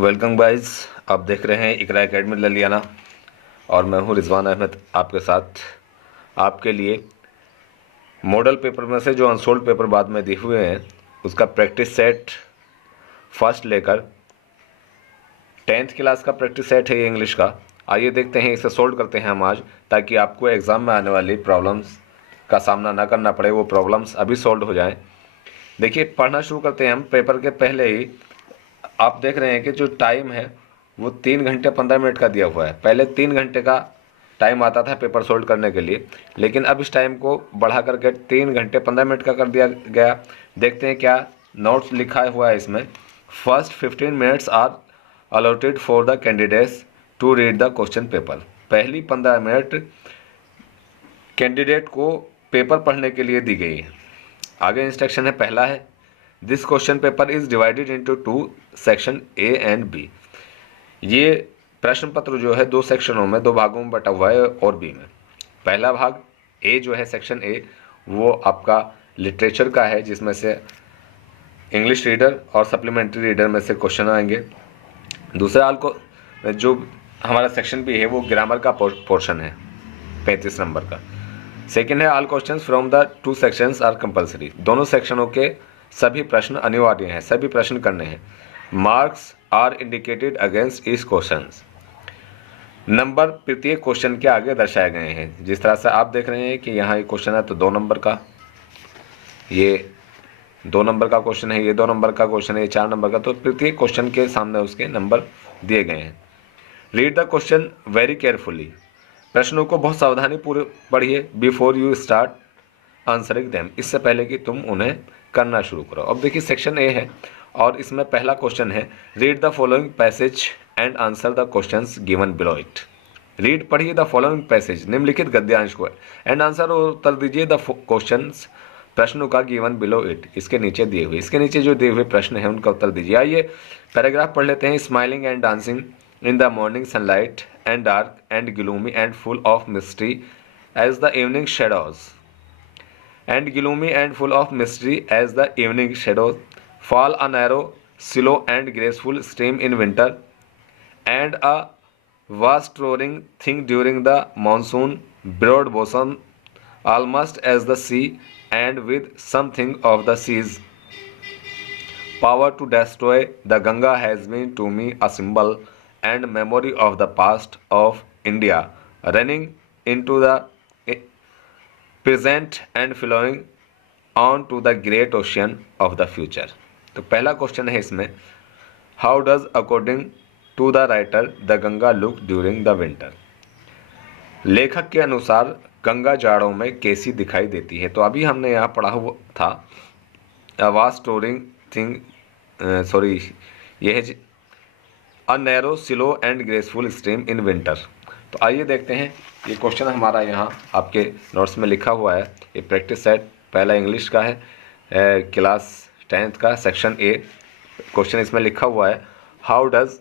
Welcome guys, आप देख रहे हैं इकरा एकेडमी ललियाना और मैं हूं रिजवान अहमद आपके साथ। आपके लिए मॉडल पेपर में से जो अनसोल्ड पेपर बाद में दिए हुए हैं उसका प्रैक्टिस सेट फर्स्ट लेकर 10th क्लास का प्रैक्टिस सेट है ये इंग्लिश का। आइए देखते हैं, इसे सोल्व करते हैं हम आज, ताकि आपको एग्ज़ाम में आने वाली प्रॉब्लम्स का सामना ना करना पड़े, वो प्रॉब्लम्स अभी सोल्व हो जाएं। देखिए, पढ़ना शुरू करते हैं हम। पेपर के पहले ही आप देख रहे हैं कि जो टाइम है वो 3 घंटे 15 मिनट का दिया हुआ है। पहले 3 घंटे का टाइम आता था पेपर सोल्व करने के लिए, लेकिन अब इस टाइम को बढ़ा करके 3 घंटे 15 मिनट का कर दिया गया। देखते हैं क्या नोट्स लिखा हुआ है इसमें। First 15 minutes are allotted for the candidates to read the question paper. पहली 15 मिनट कैंडिडेट को पेपर पढ़ने के लिए दी गई है। आगे इंस्ट्रक्शन है, पहला है this question paper is divided into 2 section A and B. ये प्रश्न पत्र जो है 2 सेक्शनों में, 2 भागों में बटा हुआ है और बी में। पहला भाग ए जो है, सेक्शन ए, वो आपका लिटरेचर का है, जिसमें से इंग्लिश रीडर और सप्लीमेंट्री रीडर में से क्वेश्चन आएंगे। दूसरा जो हमारा सेक्शन बी है वो ग्रामर का पोर्शन है 35 नंबर का। सेकेंड है all questions from the 2 sections are compulsory. दोनों सेक्शनों के सभी प्रश्न अनिवार्य हैं, सभी प्रश्न करने हैं। Marks are indicated against each questions. Number प्रत्येक क्वेश्चन के आगे दर्शाए गए हैं। जिस तरह से आप देख रहे हैं कि यहाँ एक क्वेश्चन है तो 2 नंबर का, ये 2 नंबर का क्वेश्चन है, ये 2 नंबर का क्वेश्चन है, ये 4 नंबर का, तो प्रत्येक क्वेश्चन के सामने उसके नंबर दिए गए हैं। Read the question very carefully. प्रश्नों को बहुत सावधानी पूर्वक पढ़िए। Before you start answering them, इससे पहले कि तुम उन्हें करना शुरू करो। अब देखिए, सेक्शन ए है और इसमें पहला क्वेश्चन है read the following passage and answer the questions given below it. Read, पढ़िए द फॉलोइंग पैसेज, निम्नलिखित गद्यांश को, एंड आंसर, और उत्तर दीजिए द क्वेश्चंस, प्रश्नों का, गिवन बिलो इट, इसके नीचे दिए हुए, इसके नीचे जो दिए हुए प्रश्न हैं उनका उत्तर दीजिए। आइए पैराग्राफ पढ़ लेते हैं। Smiling and dancing in the morning sunlight and dark and gloomy and full of mystery as the evening shadows and gloomy and full of mystery as the evening shadows fall a narrow, slow and graceful stream in winter, and a vast roaring thing during the monsoon, broad bosom almost as the sea, and with something of the sea's power to destroy. The Ganga has been to me a symbol and memory of the past of India, running into the present and flowing on to the great ocean of the future. तो पहला question है इसमें, how does according to the writer the Ganga look during the winter. लेखक के अनुसार गंगा जाड़ों में कैसी दिखाई देती है। तो अभी हमने यहाँ पढ़ा हुआ था वास्ट रोरिंग थिंग, यह है अ narrow, slow and graceful stream in winter. तो आइए देखते हैं, ये क्वेश्चन हमारा यहाँ आपके नोट्स में लिखा हुआ है। ये प्रैक्टिस सेट पहला इंग्लिश का है, क्लास 10th का, सेक्शन ए। क्वेश्चन इसमें लिखा हुआ है, how does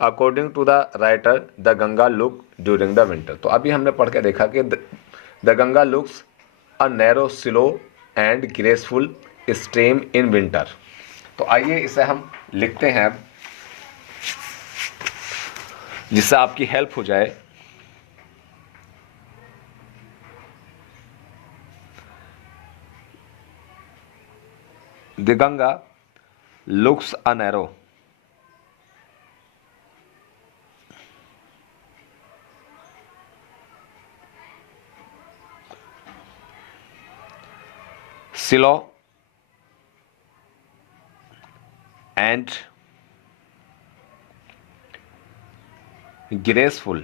according to the writer the Ganga look during the winter. तो अभी हमने पढ़ के देखा कि the Ganga looks a narrow, slow and graceful stream in winter. तो आइए इसे हम लिखते हैं अब, जिससे आपकी हेल्प हो जाए। The Ganga looks a narrow, slow and graceful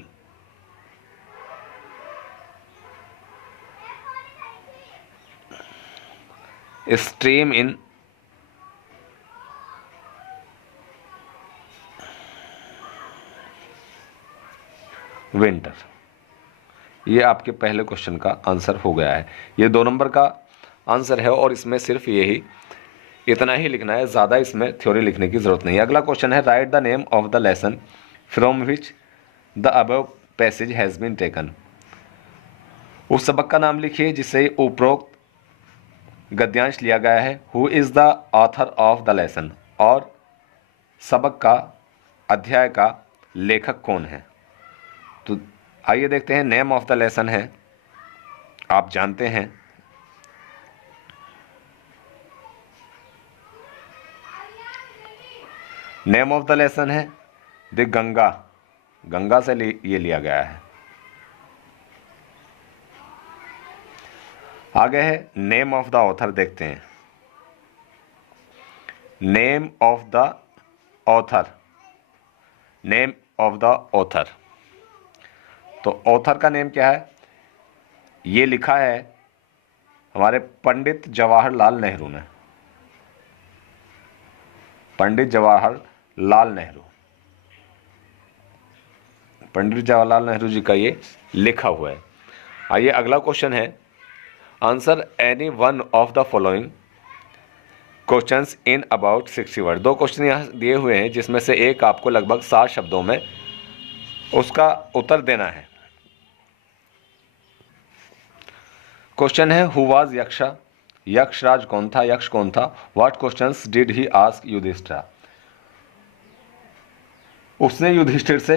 stream in winter. ये आपके पहले क्वेश्चन का आंसर हो गया है। ये 2 नंबर का आंसर है और इसमें सिर्फ यही इतना ही लिखना है, ज़्यादा इसमें थ्योरी लिखने की ज़रूरत नहीं है। अगला क्वेश्चन है write the name of the lesson from which the above passage has been taken. उस सबक का नाम लिखिए जिससे उपरोक्त गद्यांश लिया गया है। Who is the author of the lesson, और सबक का, अध्याय का लेखक कौन है? तो आइए देखते हैं। नेम ऑफ द लेसन है, आप जानते हैं। नेम ऑफ द लेसन है द गंगा, गंगा से ये लिया गया है। आगे है नेम ऑफ द ऑथर, देखते हैं। Name of the author, name of the author, तो ऑथर का नेम क्या है? ये लिखा है हमारे पंडित जवाहरलाल नेहरू ने, पंडित जवाहरलाल नेहरू, पंडित जवाहरलाल नेहरू जी का ये लिखा हुआ है। आइए अगला क्वेश्चन है, answer any one of the following questions in about 60 word. दो क्वेश्चन यहाँ दिए हुए हैं जिसमें से एक आपको लगभग 60 शब्दों में उसका उत्तर देना है। क्वेश्चन है, हु वाज यक्षा, यक्षराज कौन था, यक्ष कौन था? What questions did he ask Yudhishthira, उसने युधिष्ठिर से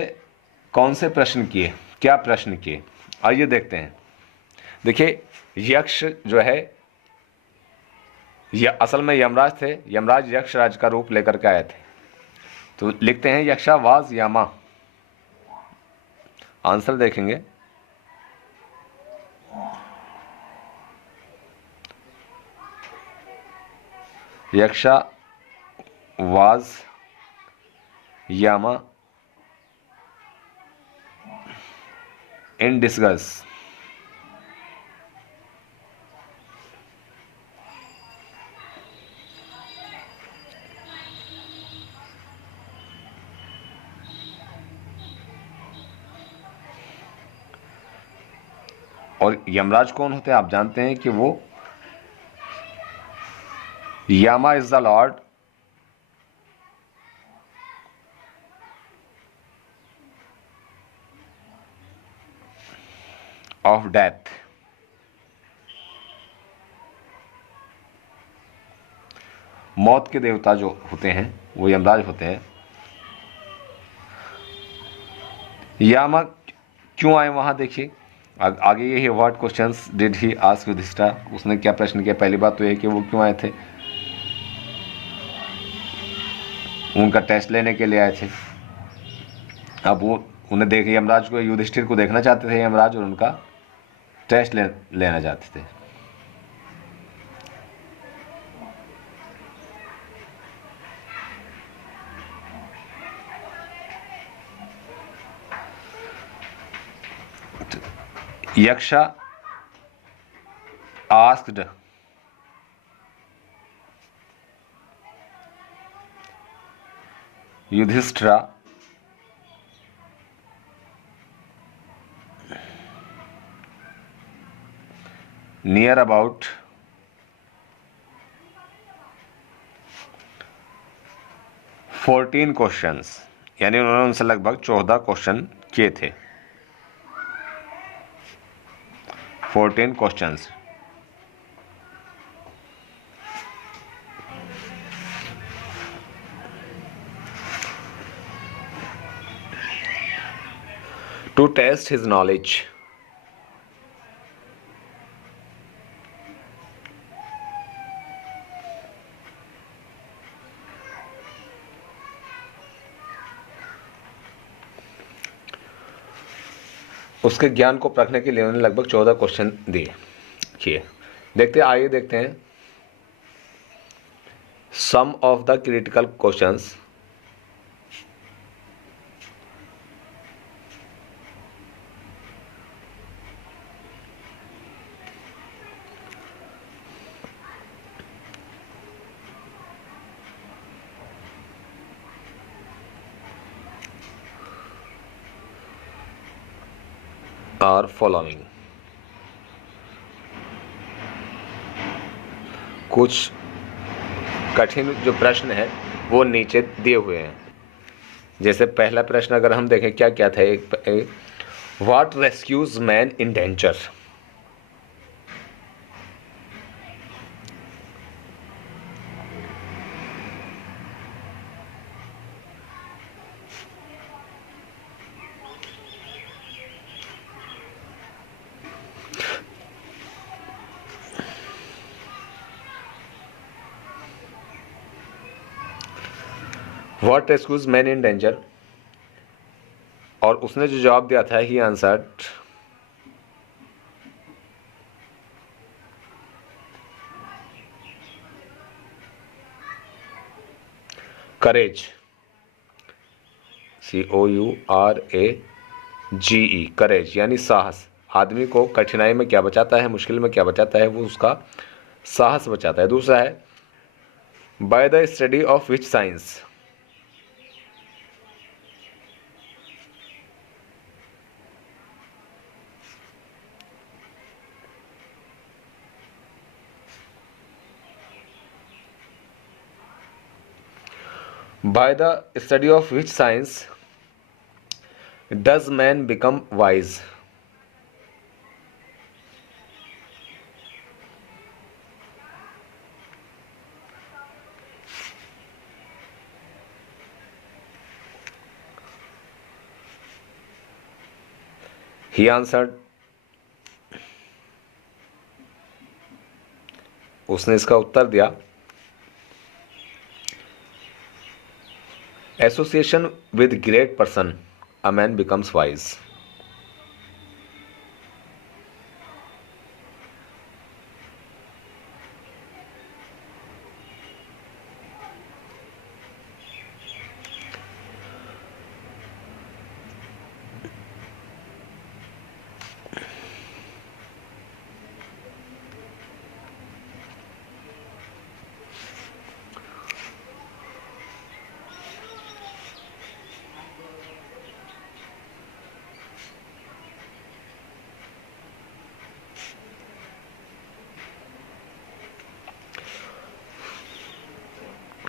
कौन से प्रश्न किए, क्या प्रश्न किए? आइए देखते हैं। देखिए, यक्ष जो है यह असल में यमराज थे, यमराज यक्षराज का रूप लेकर के आए थे। तो लिखते हैं यक्षा वाज यामा। आंसर देखेंगे, यक्षा वाज यामा इन डिस्गस। और यमराज कौन होते हैं? आप जानते हैं कि वो Yama is the lord of death. मौत के देवता जो होते हैं वो यमराज होते हैं। यामा क्यों आए वहां? देखिए आगे ये है, what questions did he ask Yudhishthira, उसने क्या प्रश्न किया? पहली बात तो ये कि वो क्यों आए थे, उनका टेस्ट लेने के लिए आए थे। अब वो उन्हें देख, यमराज को, युधिष्ठिर को देखना चाहते थे यमराज, और उनका टेस्ट लेना चाहते थे। Yaksha asked Yudhishthira near about 14 questions, यानी उन्होंने उनसे लगभग 14 क्वेश्चन किए थे। 14 questions. To test his knowledge. उसके ज्ञान को परखने के लिए उन्होंने लगभग 14 क्वेश्चन दिए किए। आइए देखते हैं some of the critical questions. Are following, कुछ कठिन जो प्रश्न है वो नीचे दिए हुए हैं। जैसे पहला प्रश्न अगर हम देखें, क्या क्या था? एक what rescues man in danger, what rescues man in danger, और उसने जो जवाब दिया था ही आंसर्ड करेज, COURAGE, करेज यानी साहस। आदमी को कठिनाई में क्या बचाता है, मुश्किल में क्या बचाता है, वो उसका साहस बचाता है। दूसरा है by the study of which science, by the study of which science does man become wise. He answered, उसने इसका उत्तर दिया association with great person a man becomes wise.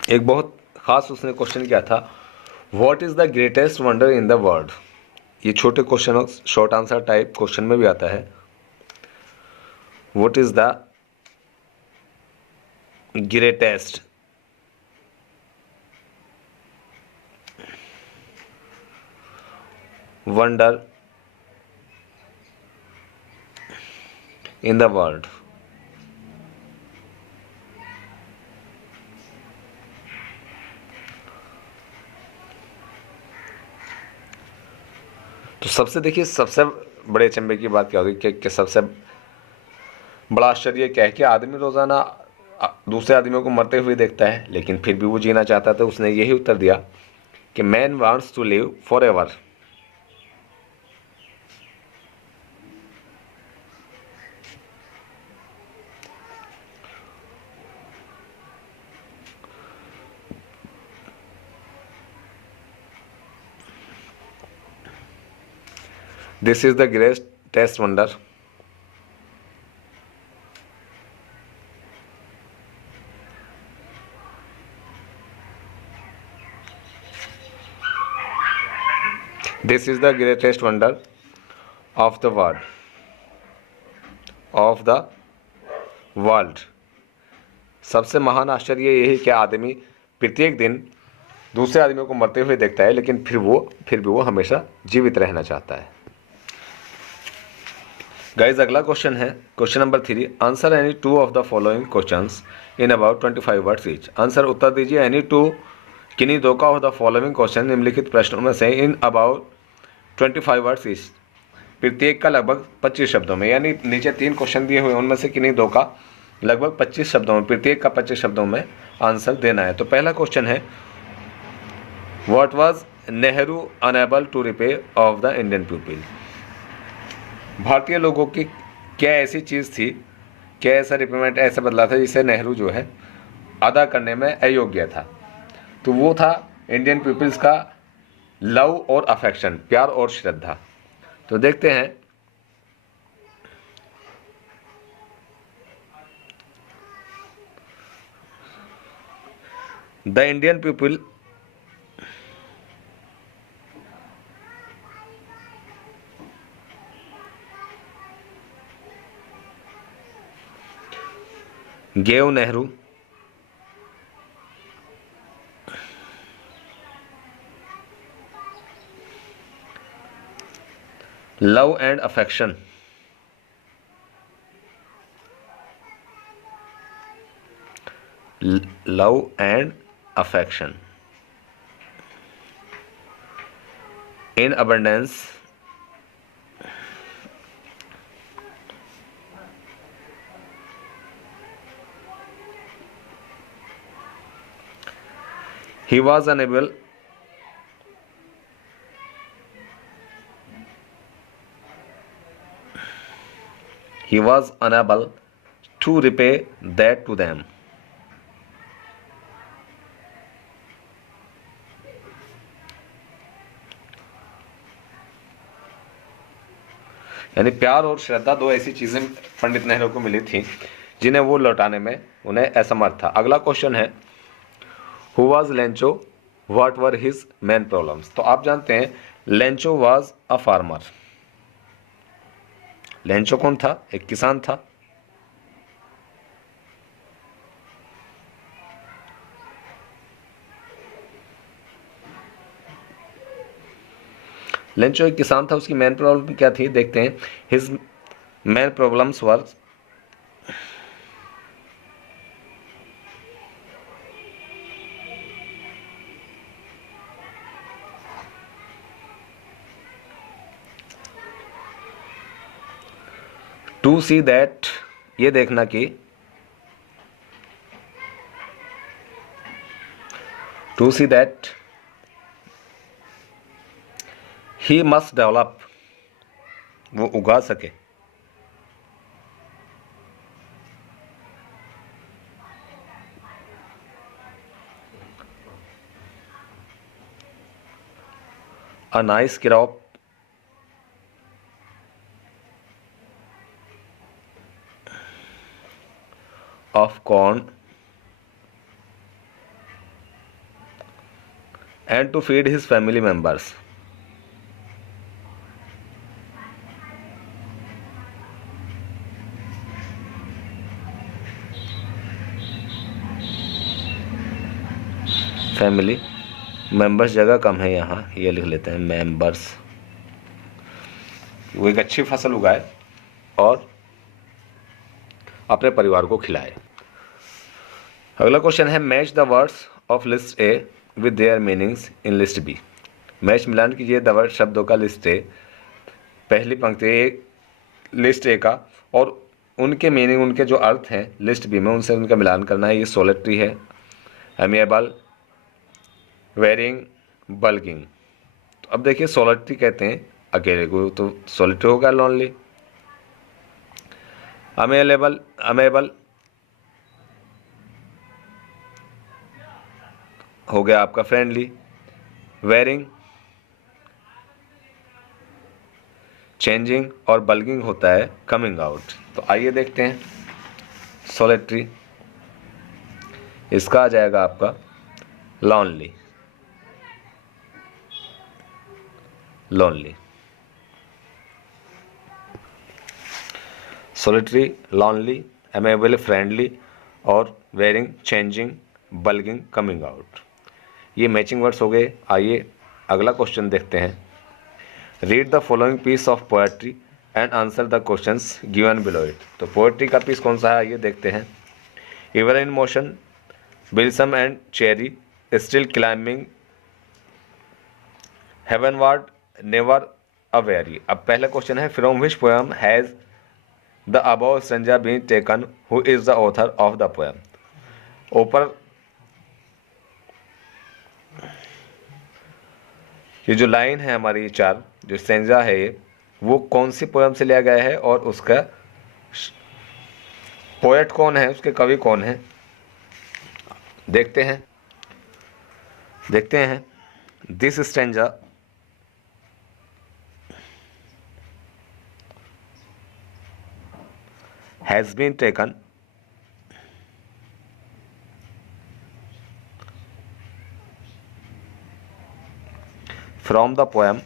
एक बहुत ख़ास उसने क्वेश्चन किया था, what is the greatest wonder in the world. ये छोटे question short answer type question में भी आता है। What is the greatest wonder in the world. तो सबसे देखिए, सबसे बड़े अचंभे की बात क्या होगी कि सबसे बड़ा आश्चर्य क्या है कि आदमी रोज़ाना दूसरे आदमियों को मरते हुए देखता है, लेकिन फिर भी वो जीना चाहता है। तो उसने यही उत्तर दिया कि man wants to live for ever. This is the greatest wonder. This is the greatest wonder of the world. Of the world. सबसे महान आश्चर्य यही कि आदमी प्रत्येक दिन दूसरे आदमियों को मरते हुए देखता है, लेकिन फिर भी वो हमेशा जीवित रहना चाहता है। गाइज, अगला क्वेश्चन है question number 3। Answer any two of the following questions in about 25 words each. Answer उत्तर दीजिए एनी टू, किन्हीं दो का ऑफ द फॉलोइंग क्वेश्चन, निम्नलिखित प्रश्नों में से इन अबाउट 25 वर्ड्स ईच, प्रत्येक का लगभग 25 शब्दों में। यानी नीचे 3 क्वेश्चन दिए हुए उनमें से किन्हीं दो का लगभग 25 शब्दों में, प्रत्येक का 25 शब्दों में आंसर देना है। तो पहला क्वेश्चन है, what was Nehru unable to repay of the Indian people. भारतीय लोगों की क्या ऐसी चीज़ थी, क्या ऐसा रिपेमेंट ऐसा बदला था जिसे नेहरू जो है अदा करने में अयोग्य था। तो वो था इंडियन पीपल्स का लव और अफेक्शन, प्यार और श्रद्धा। तो देखते हैं, the Indian people gave Nehru love and affection, love and affection, in abundance he was unable to repay that to them. यानी प्यार और श्रद्धा दो ऐसी चीजें पंडित नेहरू को मिली थी जिन्हें वो लौटाने में उन्हें असमर्थ था। अगला क्वेश्चन है who was Lencho, what were his main problems. तो आप जानते हैं Lencho was a farmer. Lencho कौन था? एक किसान था। लेंचो एक किसान था, उसकी मेन प्रॉब्लम क्या थी देखते हैं। His main problems were to see that, ये देखना कि to see that he must develop, वो उगा सके a nice crop of corn and to feed his family members. Family members जगह कम है यहाँ, ये लिख लेते हैं मेंबर्स। वो एक अच्छी फसल उगाए और अपने परिवार को खिलाए। अगला क्वेश्चन है match the words of list A with their meanings in list B. Match मिलान कीजिए द वर्ड शब्दों का लिस्ट ए, पहली पंक्ति ए लिस्ट ए का, और उनके मीनिंग, उनके जो अर्थ हैं लिस्ट बी में, उनसे उनका मिलान करना है। ये सोलेट्री है, एमिएबल, वेरिंग, बल्किंग। तो अब देखिए सोलिटरी कहते हैं अकेले को, तो सोलिटरी होगा लॉनली। अमेलेबल, अमेबल हो गया आपका फ्रेंडली। वेरिंग, चेंजिंग, और बल्किंग होता है कमिंग आउट। तो आइए देखते हैं सोलिटरी, इसका आ जाएगा आपका lonely, lonely. Solitary, lonely, amiable, friendly, और varying, changing, bulking, coming out, ये मैचिंग वर्ड्स हो गए। आइए अगला क्वेश्चन देखते हैं। Read the following piece of poetry and answer the questions given below it. तो पोएट्री का पीस कौन सा है आइए देखते हैं। Ever in motion, blithesome and cheery, still climbing heavenward, never aweary. अब पहला क्वेश्चन है from which poem has the above stranger been taken, who is the author of the poem. ऊपर ये जो लाइन है हमारी, ये चार जो स्टेंजा है ये, वो कौन सी पोएम से लिया गया है और उसका पोएट कौन है, उसके कवि कौन है, देखते हैं। देखते हैं this stanza has been taken from the poem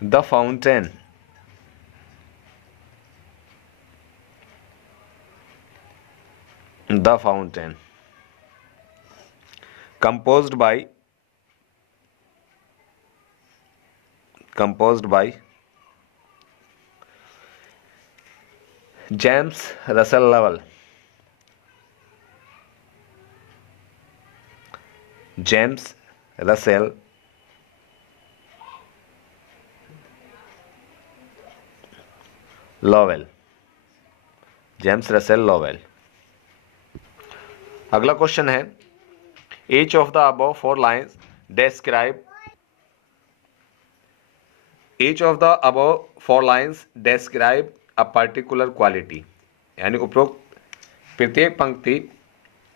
The Fountain, composed by James Russell Lowell, James Russell Lowell, James Russell Lowell. अगला क्वेश्चन है, each of the above four lines describe, each of the above four lines describe a particular quality, यानी उपरोक्त प्रत्येक पंक्ति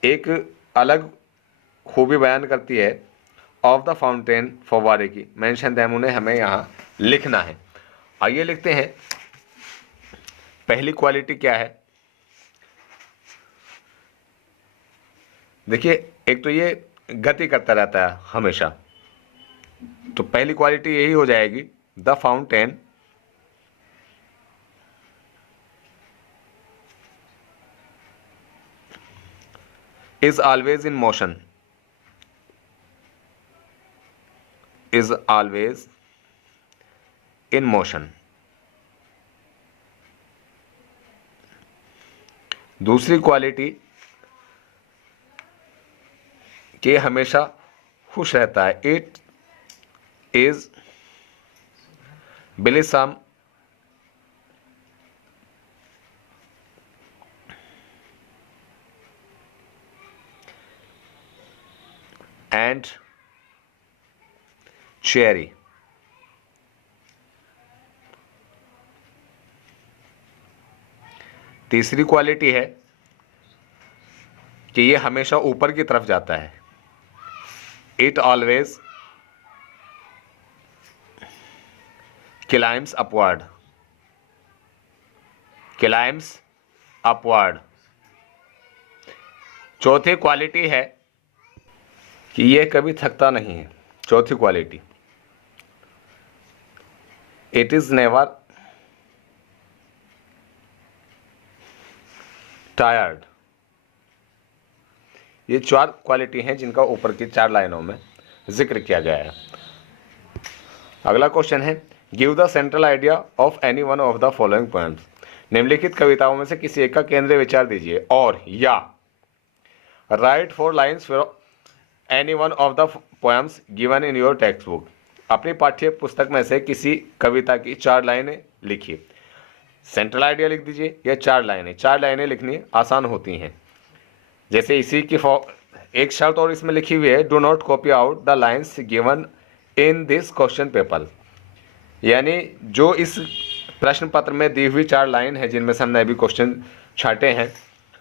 एक अलग खूबी बयान करती है ऑफ द फाउंटेन फव्वारे की। मेंशन दैम, उन्हें हमें यहाँ लिखना है। आइए लिखते हैं। पहली क्वालिटी क्या है? देखिए, एक तो ये गति करता रहता है हमेशा, तो पहली क्वालिटी यही हो जाएगी, the fountain is always in motion, is always in motion. दूसरी क्वालिटी कि हमेशा खुश रहता है, इट इज बिलिसम एंड चेरी। तीसरी क्वालिटी है कि ये हमेशा ऊपर की तरफ जाता है, it always climbs upward, climbs upward. चौथी क्वालिटी है कि ये कभी थकता नहीं है। चौथी quality, it is never tired. ये चार क्वालिटी हैं जिनका ऊपर की 4 लाइनों में जिक्र किया गया है। अगला क्वेश्चन है, give the central idea of any one of the following poems. निम्नलिखित कविताओं में से किसी एक का केंद्रीय विचार दीजिए, और या right 4 lines for any one of the poems given in your text book. अपनी पाठ्य पुस्तक में से किसी कविता की 4 लाइनें लिखिए। सेंट्रल आइडिया लिख दीजिए या 4 लाइनें। 4 लाइनें लिखनी आसान होती हैं। जैसे इसी की एक शर्त और इसमें लिखी हुई है, do not copy out the lines given in this question paper. यानी जो इस प्रश्न पत्र में दी हुई 4 लाइन है जिनमें से हमने अभी क्वेश्चन छाटे हैं,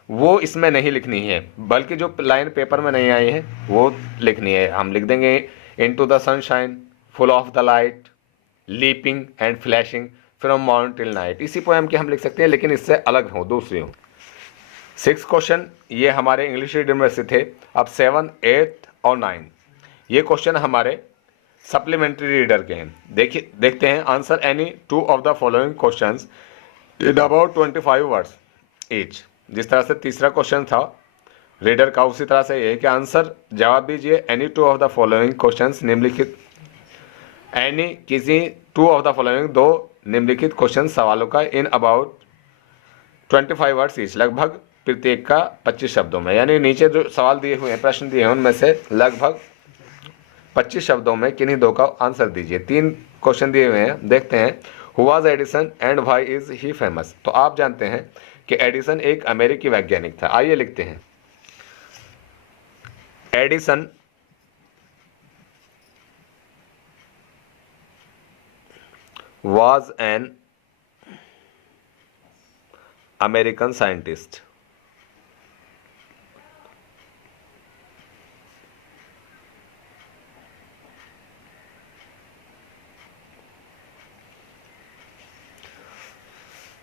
वो इसमें नहीं लिखनी है, बल्कि जो लाइन पेपर में नहीं आई है वो लिखनी है। हम लिख देंगे, into the sunshine, full of the light, leaping and flashing from morning till night. इसी पोएम की हम लिख सकते हैं, लेकिन इससे अलग हो, दूसरी हो। 6 क्वेश्चन ये हमारे इंग्लिश रीडर में से थे। अब 7, 8 और 9 ये क्वेश्चन हमारे सप्लीमेंट्री रीडर के हैं। देखिए, देखते हैं। Answer any 2 of the following questions in about 25 words each. जिस तरह से तीसरा क्वेश्चन था रीडर का, उसी तरह से ये है कि आंसर जवाब दीजिए any 2 of the following questions, निम्नलिखित एनी किसी 2 ऑफ द फॉलोइंग 2 निम्नलिखित क्वेश्चन सवालों का इन अबाउट 25 वर्ड्स ईच, लगभग प्रत्येक का 25 शब्दों में। यानी नीचे जो सवाल दिए हुए हैं, प्रश्न दिए हैं, उनमें से लगभग 25 शब्दों में किन्हीं 2 का आंसर दीजिए। 3 क्वेश्चन दिए हुए हैं, देखते हैं। Who was Edison and why is he famous. तो आप जानते हैं कि एडिसन एक अमेरिकी वैज्ञानिक था। आइए लिखते हैं, Edison was an American scientist.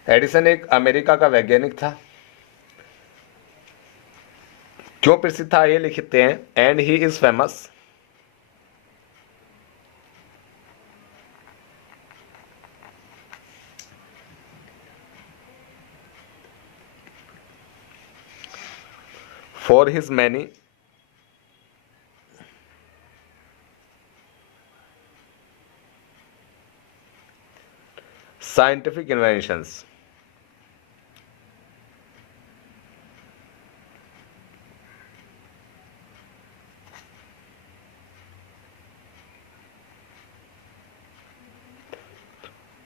Edison एक अमेरिका का वैज्ञानिक था। क्यों प्रसिद्ध था ये लिखते हैं, and he is famous for his many scientific inventions.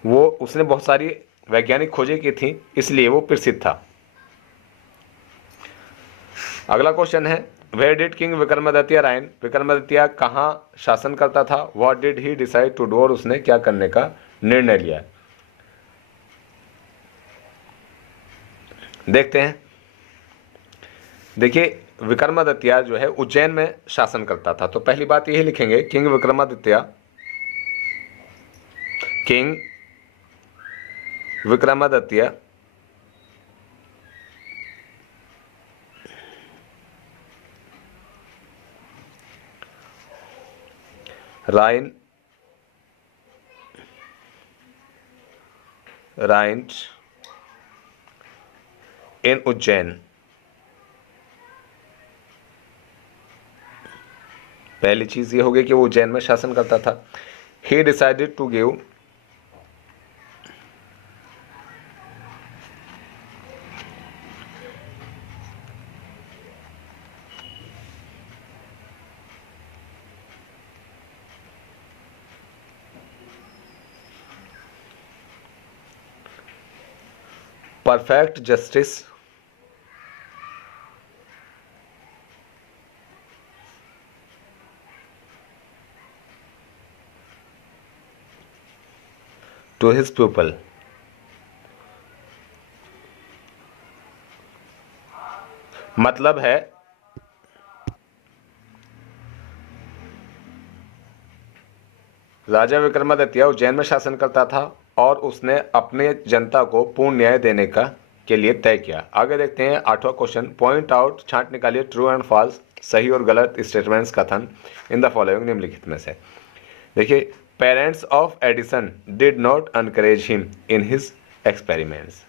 वो उसने बहुत सारी वैज्ञानिक खोजें की थी, इसलिए वो प्रसिद्ध था। अगला क्वेश्चन है where did king Vikramaditya rain, Vikramaditya कहाँ शासन करता था। What did he decide to do, और उसने क्या करने का निर्णय लिया। देखते हैं। देखिए विक्रमादित्य जो है उज्जैन में शासन करता था, तो पहली बात यही लिखेंगे किंग विक्रमादित्य, किंग विक्रमादित्य राइन इन उज्जैन। पहली चीज ये हो गई कि वो उज्जैन में शासन करता था। He decided to give perfect justice to his people. मतलब है राजा विक्रमादित्य उज्जैन में शासन करता था और उसने अपने जनता को पूर्ण न्याय देने का के लिए तय किया। आगे देखते हैं 8वां क्वेश्चन। पॉइंट आउट, छांट निकालिए ट्रू एंड फॉल्स, सही और गलत स्टेटमेंट्स कथन इन द फॉलोइंग, निम्नलिखित में से। देखिए parents of Edison did not encourage him in his experiments.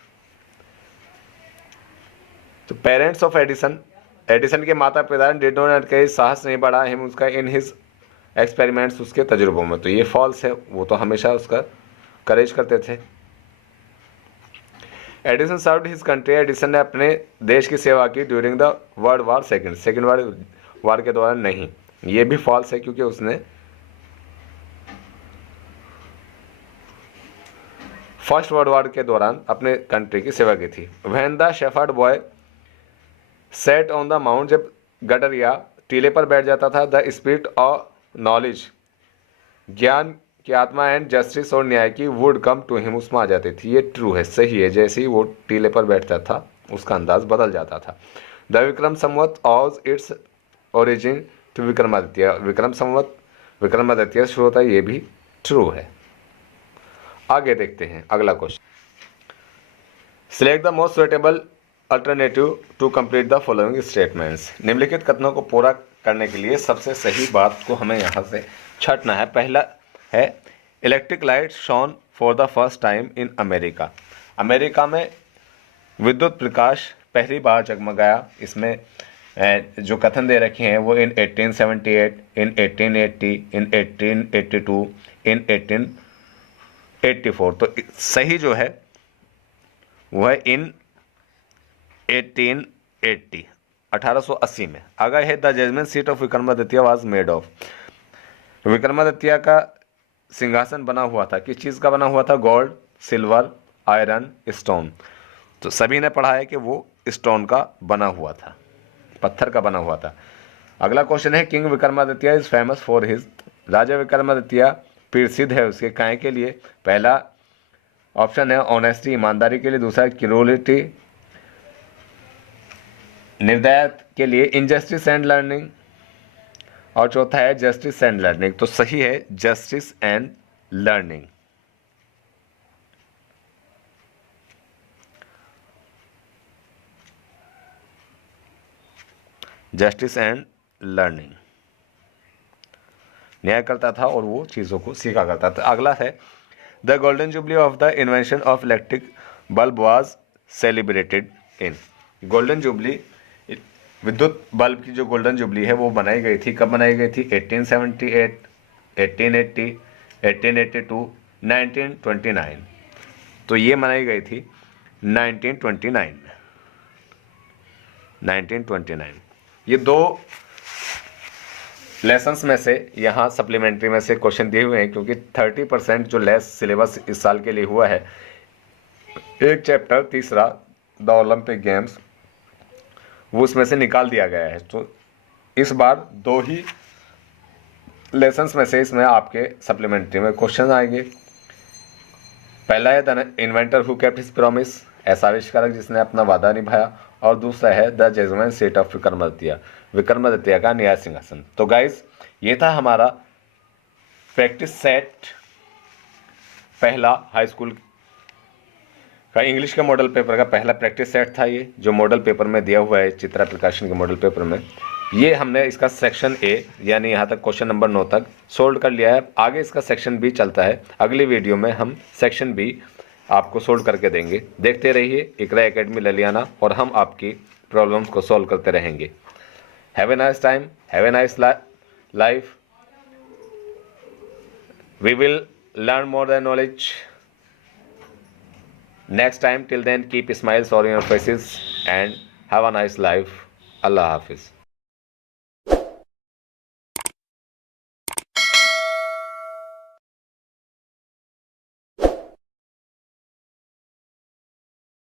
तो पेरेंट्स ऑफ एडिसन, एडिसन के माता पिता डिड नॉट एनकरेज, साहस नहीं बढ़ा हिम उसका, इन हिज एक्सपेरिमेंट्स उसके तजुर्बों में, तो ये फॉल्स है, वो तो हमेशा उसका करेज करते थे। Edison served his country, Edison ने अपने देश की सेवा की during the world war second world war के दौरान नहीं, ये भी फॉल्स है क्योंकि उसने फर्स्ट वर्ल्ड वार के दौरान अपने कंट्री की सेवा की थी। When the shepherd boy set on the mount, जब गडरिया टीले पर बैठ जाता था, द स्पिरिट ऑफ नॉलेज, ज्ञान की आत्मा, एंड जस्टिस और न्याय की, वुड कम टू हिम, उसमें आ जाती थी। ये ट्रू है, सही है, जैसे ही वो टीले पर बैठता था उसका अंदाज बदल जाता था। The Vikram Samvat owes its origin to Vikramaditya, Vikram Samvat Vikramaditya शुरू होता है, ये भी ट्रू है। आगे देखते हैं अगला question. Select the most suitable alternative to complete the following statements, निम्नलिखित कथनों को पूरा करने के लिए सबसे सही बात को हमें यहाँ से छांटना है। पहला है electric light shone for the first time in America, America में विद्युत प्रकाश पहली बार जगमगाया। इसमें जो कथन दे रखे हैं वो इन 1878, इन 1880, इन 1882, इन 1884, तो सही जो है वो है इन 1880, 1880 में। आगे है the judgement seat of Vikramaditya was made of, Vikramaditya का सिंहासन बना हुआ था, किस चीज़ का बना हुआ था, गोल्ड, सिल्वर, आयरन, स्टोन। तो सभी ने पढ़ा है कि वो स्टोन का बना हुआ था, पत्थर का बना हुआ था। अगला क्वेश्चन है king Vikramaditya is famous for his, राजा विक्रमादित्य प्रसिद्ध है उसके काय के लिए। पहला ऑप्शन है ऑनेस्टी, ईमानदारी के लिए, दूसरा क्रूरलिटी, निर्दयता के लिए, इनजस्टिस एंड लर्निंग, और चौथा है जस्टिस एंड लर्निंग। तो सही है justice and learning. Justice and learning, न्याय करता था और वो चीज़ों को सीखा करता था। अगला है the golden jubilee of the invention of electric bulb was celebrated in, golden jubilee, विद्युत बल्ब की जो गोल्डन जुबली है वो बनाई गई थी, कब बनाई गई थी, 1878, 1880, 1882, 1929। तो ये मनाई गई थी 1929 में, 1929। ये दो लेसन्स में से यहाँ सप्लीमेंट्री में से क्वेश्चन दिए हुए हैं, क्योंकि 30% जो लेस सिलेबस इस साल के लिए हुआ है, एक चैप्टर तीसरा द ओलंपिक गेम्स वो उसमें से निकाल दिया गया है। तो इस बार 2 ही लेसन्स में से इसमें आपके सप्लीमेंट्री में क्वेश्चन आएंगे। पहला है the inventor who kept his promise, ऐसा आविष्कारक जिसने अपना वादा निभाया, और दूसरा है the judgement seat of Vikramaditya का न्याय सिंहासन। तो गाइस, ये था हमारा प्रैक्टिस सेट पहला हाई स्कूल का इंग्लिश के मॉडल पेपर का पहला प्रैक्टिस सेट था ये, जो मॉडल पेपर में दिया हुआ है चित्रा प्रकाशन के मॉडल पेपर में। ये हमने इसका सेक्शन ए यानी यहाँ तक क्वेश्चन नंबर 9 तक सोल्व कर लिया है। आगे इसका सेक्शन बी चलता है, अगली वीडियो में हम सेक्शन बी आपको सोल्व करके देंगे। देखते रहिए इकरा एकेडमी ललियाना, और हम आपकी प्रॉब्लम्स को सॉल्व करते रहेंगे। Have a nice time, have a nice life. We will learn more than knowledge next time. Till then, keep smiles on your faces and have a nice life. Allah Hafiz.